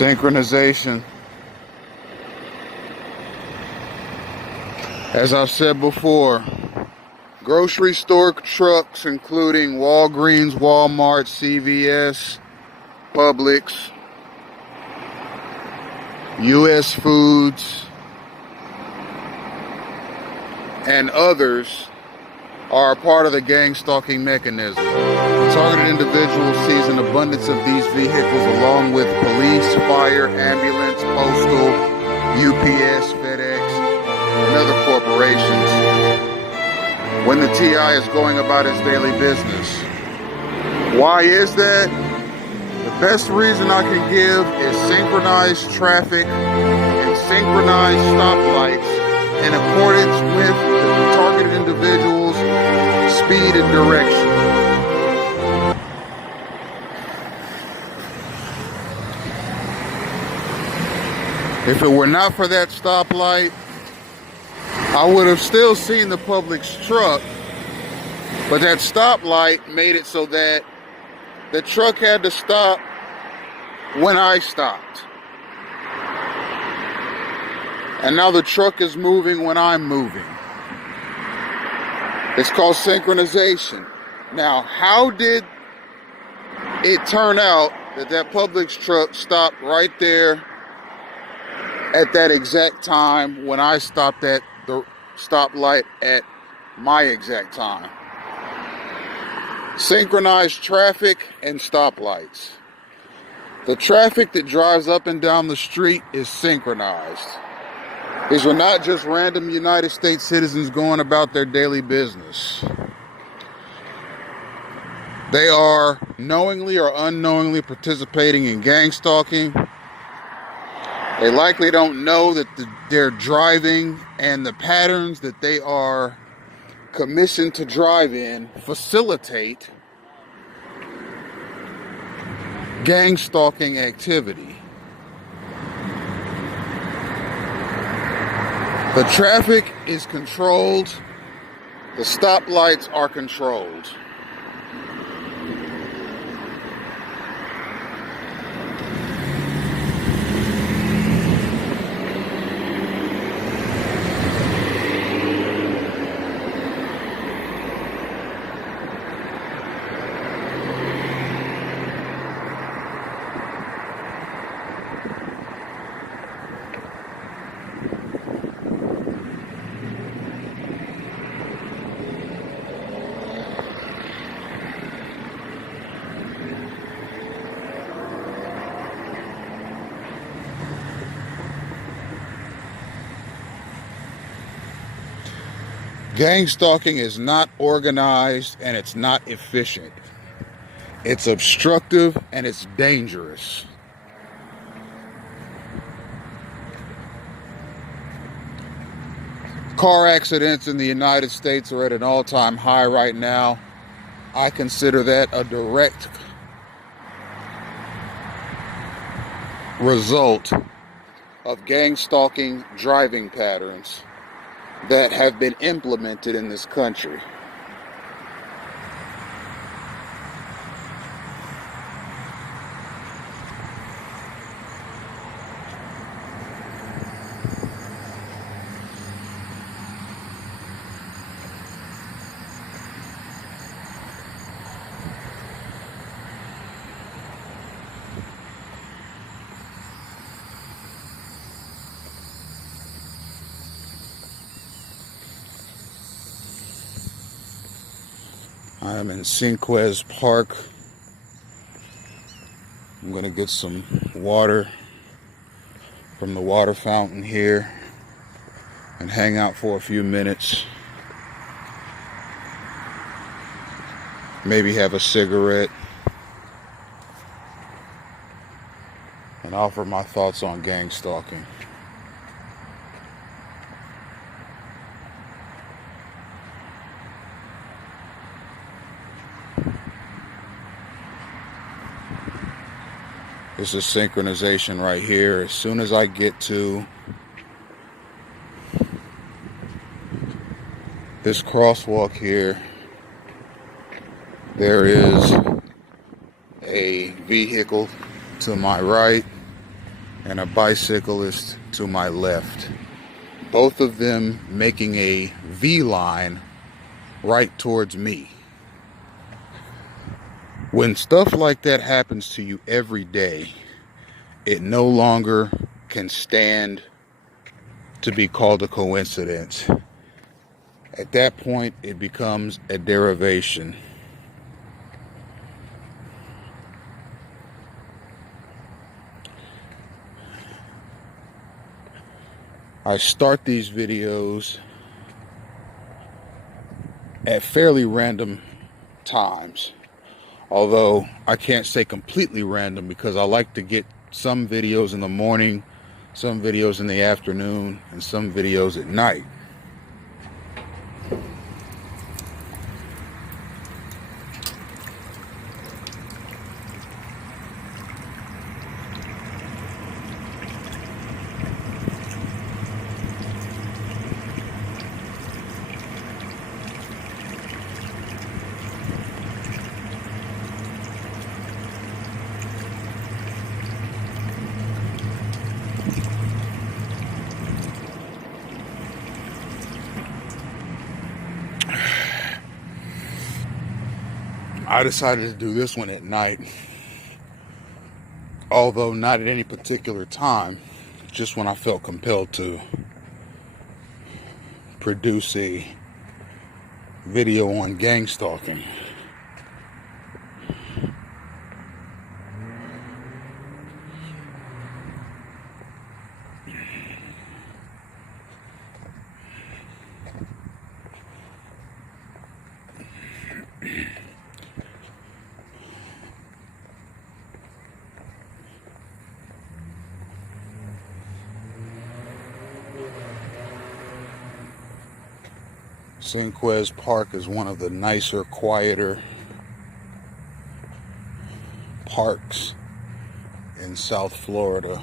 Synchronization. As I've said before, grocery store trucks including Walgreens, Walmart, CVS, Publix, US Foods, and others are a part of the gang-stalking mechanism. Targeted individuals seize an abundance of these vehicles along with police, fire, ambulance, postal, UPS, FedEx, and other corporations when the TI is going about his daily business. Why is that? The best reason I can give is synchronized traffic and synchronized stoplights in accordance with the targeted individual's speed and direction. If it were not for that stoplight, I would have still seen the Publix truck, but that stoplight made it so that the truck had to stop when I stopped. And now the truck is moving when I'm moving. It's called synchronization. Now, how did it turn out that that Publix truck stopped right there at that exact time when I stopped at the stoplight at my exact time? Synchronized traffic and stoplights. The traffic that drives up and down the street is synchronized. These are not just random United States citizens going about their daily business. They are knowingly or unknowingly participating in gang stalking. They likely don't know that they're driving, and the patterns that they are commissioned to drive in facilitate gang stalking activity. The traffic is controlled. The stoplights are controlled. Gang stalking is not organized and it's not efficient. It's obstructive and it's dangerous. Car accidents in the United States are at an all-time high right now. I consider that a direct result of gang stalking driving patterns that have been implemented in this country. I'm in Cinquez Park. I'm going to get some water from the water fountain here and hang out for a few minutes. Maybe have a cigarette and offer my thoughts on gang stalking. This is synchronization right here. As soon as I get to this crosswalk here, there is a vehicle to my right and a bicyclist to my left. Both of them making a V line right towards me. When stuff like that happens to you every day, it no longer can stand to be called a coincidence. At that point, it becomes a derivation. I start these videos at fairly random times, although I can't say completely random because I like to get some videos in the morning, some videos in the afternoon, and some videos at night. I decided to do this one at night, although not at any particular time, just when I felt compelled to produce a video on gang stalking. Cinquez Park is one of the nicer, quieter parks in South Florida.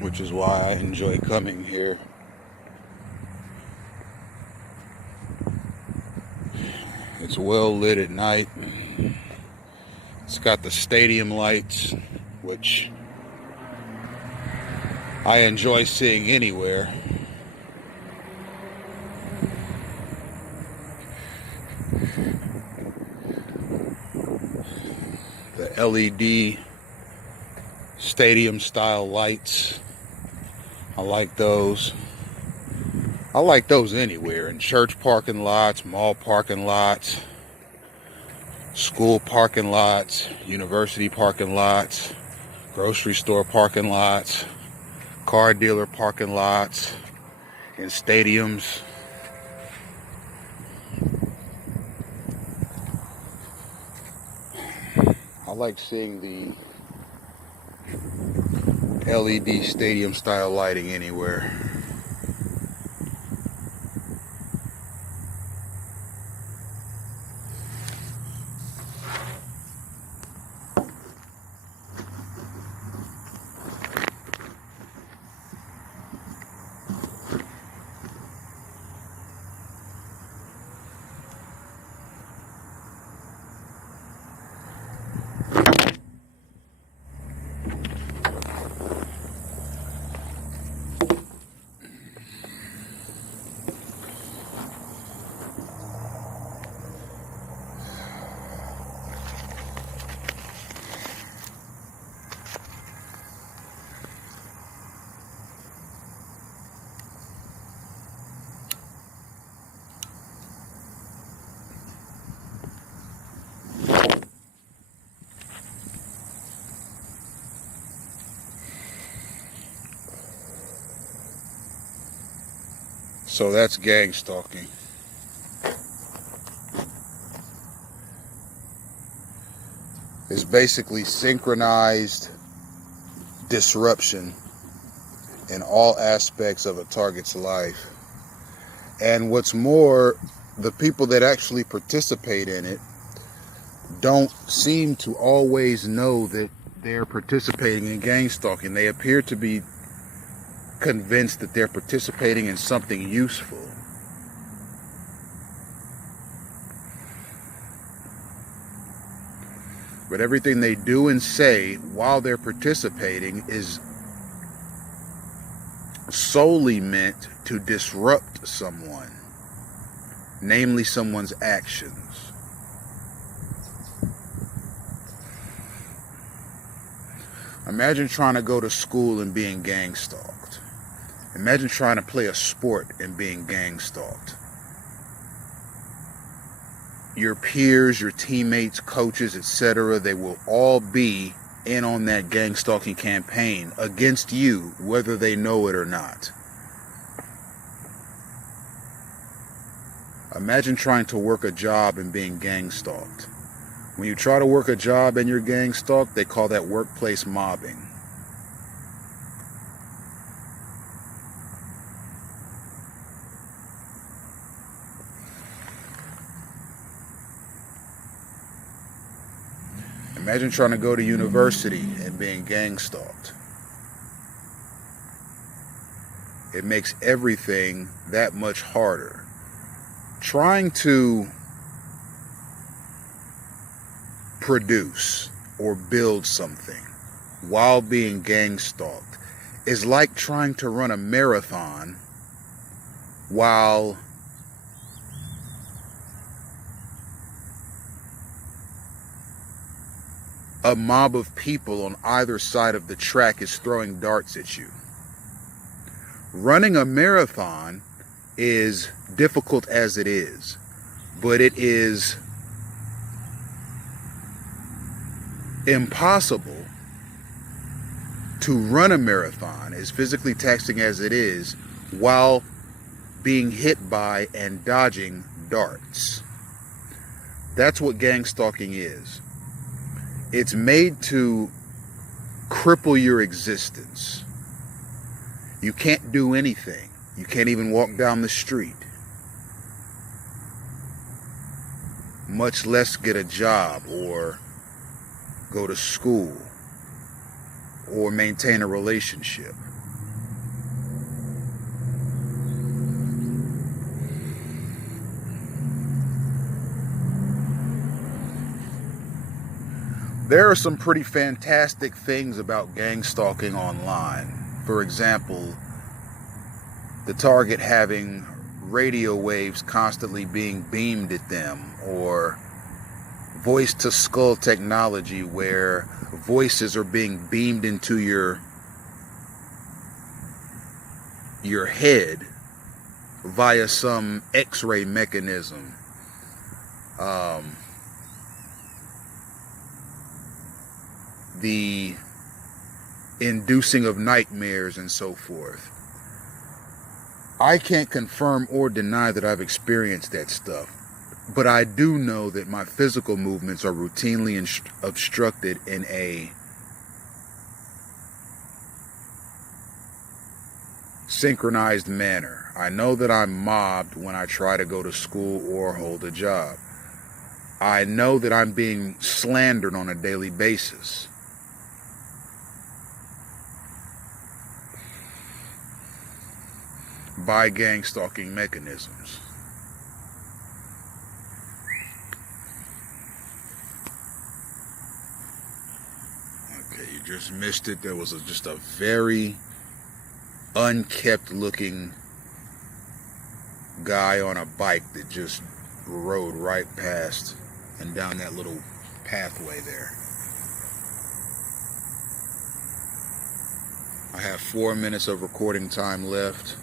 Which is why I enjoy coming here. It's well lit at night. It's got the stadium lights, which I enjoy seeing anywhere. The LED stadium style lights, I like those. I like those anywhere, in church parking lots, mall parking lots, school parking lots, university parking lots, grocery store parking lots, car dealer parking lots, in stadiums. I like seeing the LED stadium style lighting anywhere. So that's gang stalking. It's basically synchronized disruption in all aspects of a target's life. And what's more, the people that actually participate in it don't seem to always know that they're participating in gang stalking. They appear to be convinced that they're participating in something useful. But everything they do and say while they're participating is solely meant to disrupt someone, namely someone's actions. Imagine trying to go to school and being gang stalked. Imagine trying to play a sport and being gang stalked. Your peers, your teammates, coaches, etc., they will all be in on that gang stalking campaign against you, whether they know it or not. Imagine trying to work a job and being gang stalked. When you try to work a job and you're gang stalked, they call that workplace mobbing. Imagine trying to go to university and being gang stalked. It makes everything that much harder. Trying to produce or build something while being gang stalked is like trying to run a marathon while a mob of people on either side of the track is throwing darts at you. Running a marathon is difficult as it is, but it is impossible to run a marathon, as physically taxing as it is, while being hit by and dodging darts. That's what gang stalking is. It's made to cripple your existence. You can't do anything. You can't even walk down the street, much less get a job or go to school or maintain a relationship. There are some pretty fantastic things about gang stalking online. For example, the target having radio waves constantly being beamed at them, or voice to skull technology where voices are being beamed into your head via some X-ray mechanism. The inducing of nightmares and so forth. I can't confirm or deny that I've experienced that stuff, but I do know that my physical movements are routinely obstructed in a synchronized manner. I know that I'm mobbed when I try to go to school or hold a job. I know that I'm being slandered on a daily basis. By gang stalking mechanisms. Okay, you just missed it. There was just a very unkept looking guy on a bike that just rode right past and down that little pathway there. I have 4 minutes of recording time left.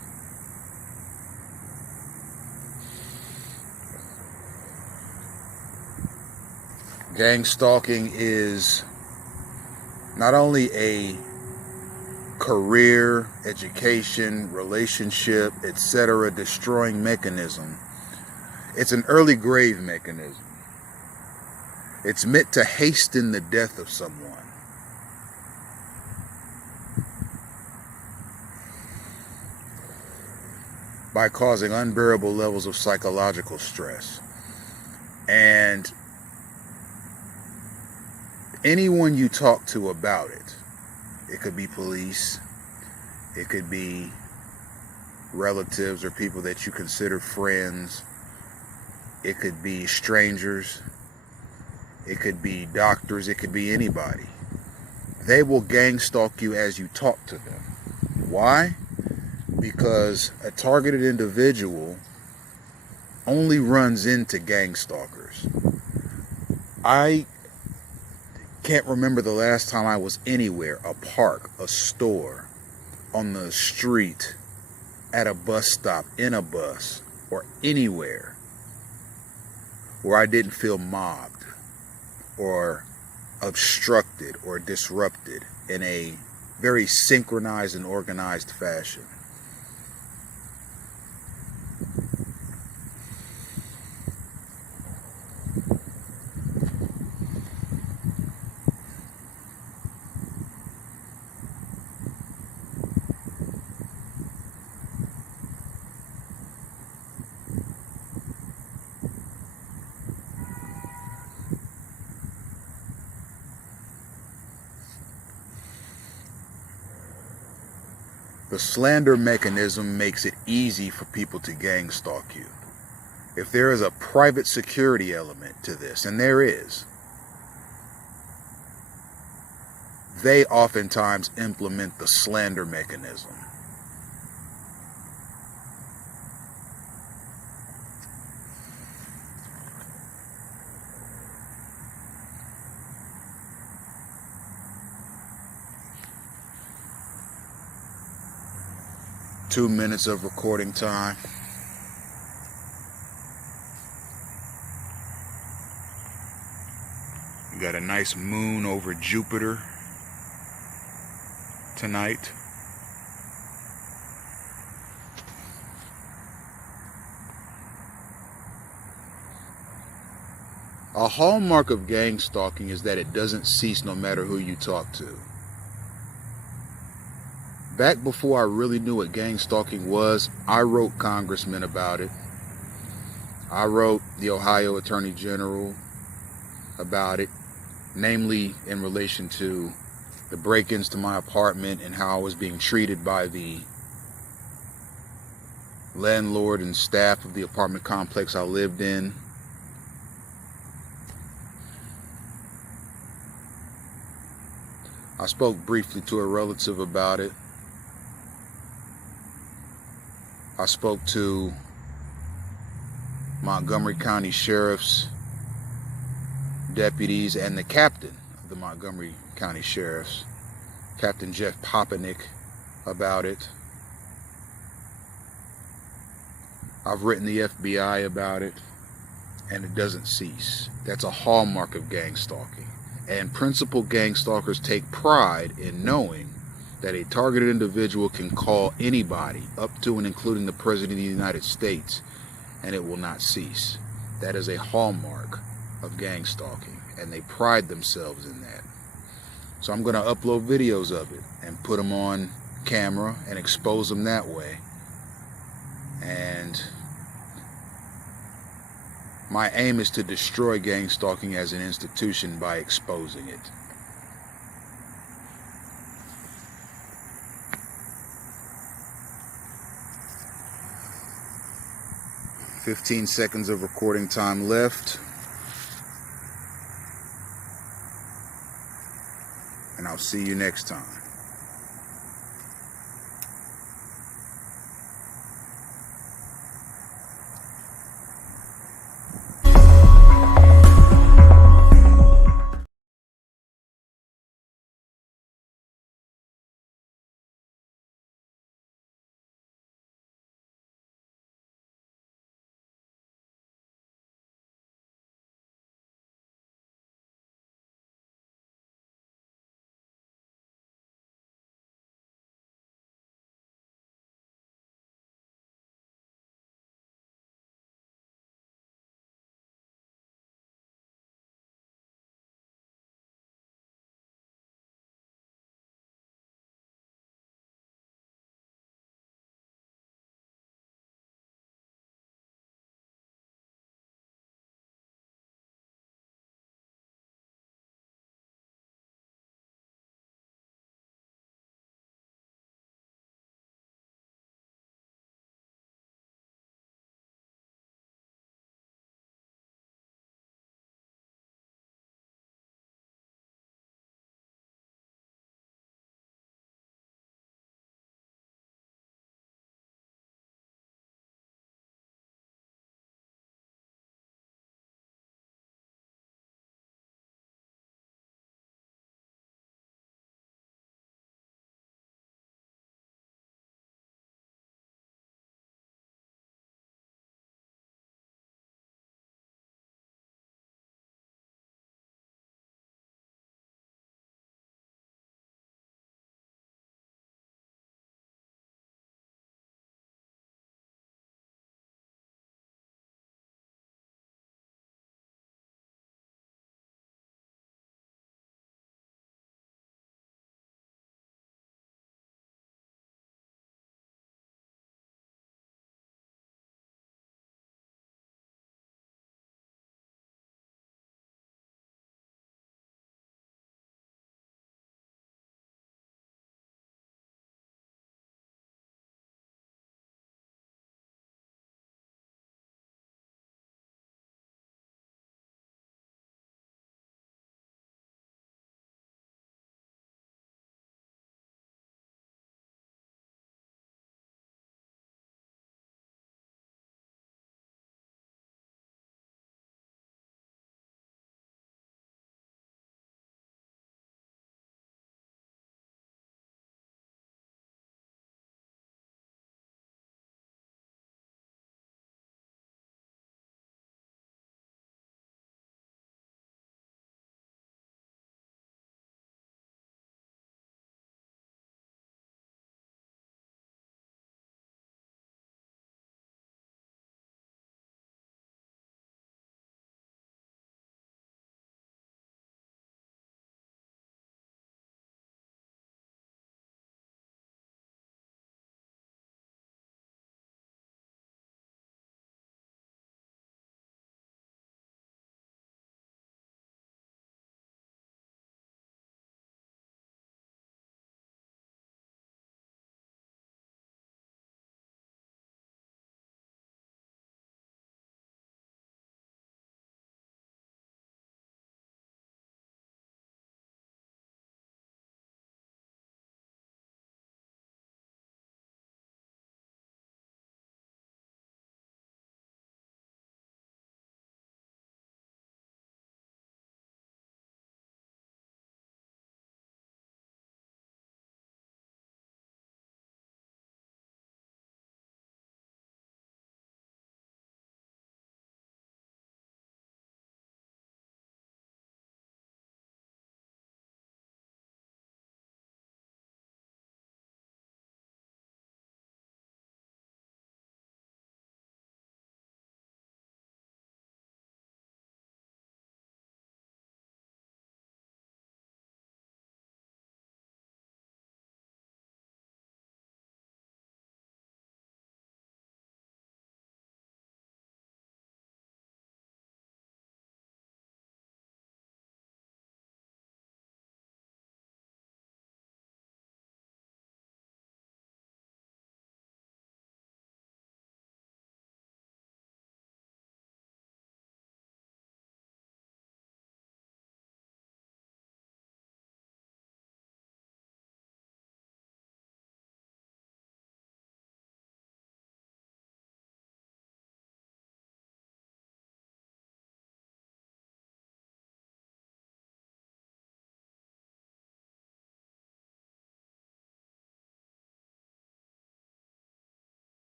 Gang stalking is not only a career, education, relationship, etc. destroying mechanism, it's an early grave mechanism. It's meant to hasten the death of someone. By causing unbearable levels of psychological stress. And anyone you talk to about it, it could be police, it could be relatives or people that you consider friends, it could be strangers, It could be doctors, it could be anybody. They will gang stalk you as you talk to them. Why? Because a targeted individual only runs into gang stalkers. I can't remember the last time I was anywhere, a park, a store, on the street, at a bus stop, in a bus, or anywhere where I didn't feel mobbed or obstructed or disrupted in a very synchronized and organized fashion. The slander mechanism makes it easy for people to gang stalk you. If there is a private security element to this, and there is, they oftentimes implement the slander mechanism. Two minutes of recording time. You got a nice moon over Jupiter tonight. A hallmark of gang stalking is that it doesn't cease no matter who you talk to. Back before I really knew what gang stalking was, I wrote congressmen about it. I wrote the Ohio Attorney General about it, namely in relation to the break-ins to my apartment and how I was being treated by the landlord and staff of the apartment complex I lived in. I spoke briefly to a relative about it. I spoke to Montgomery County Sheriff's deputies and the captain of the Montgomery County Sheriff's, Captain Jeff Popenick, about it. I've written the FBI about it, and it doesn't cease. That's a hallmark of gang stalking. And principal gang stalkers take pride in knowing that a targeted individual can call anybody, up to and including the President of the United States, and it will not cease. That is a hallmark of gang stalking, and they pride themselves in that. So I'm going to upload videos of it and put them on camera and expose them that way. And my aim is to destroy gang stalking as an institution by exposing it. 15 seconds of recording time left. And I'll see you next time.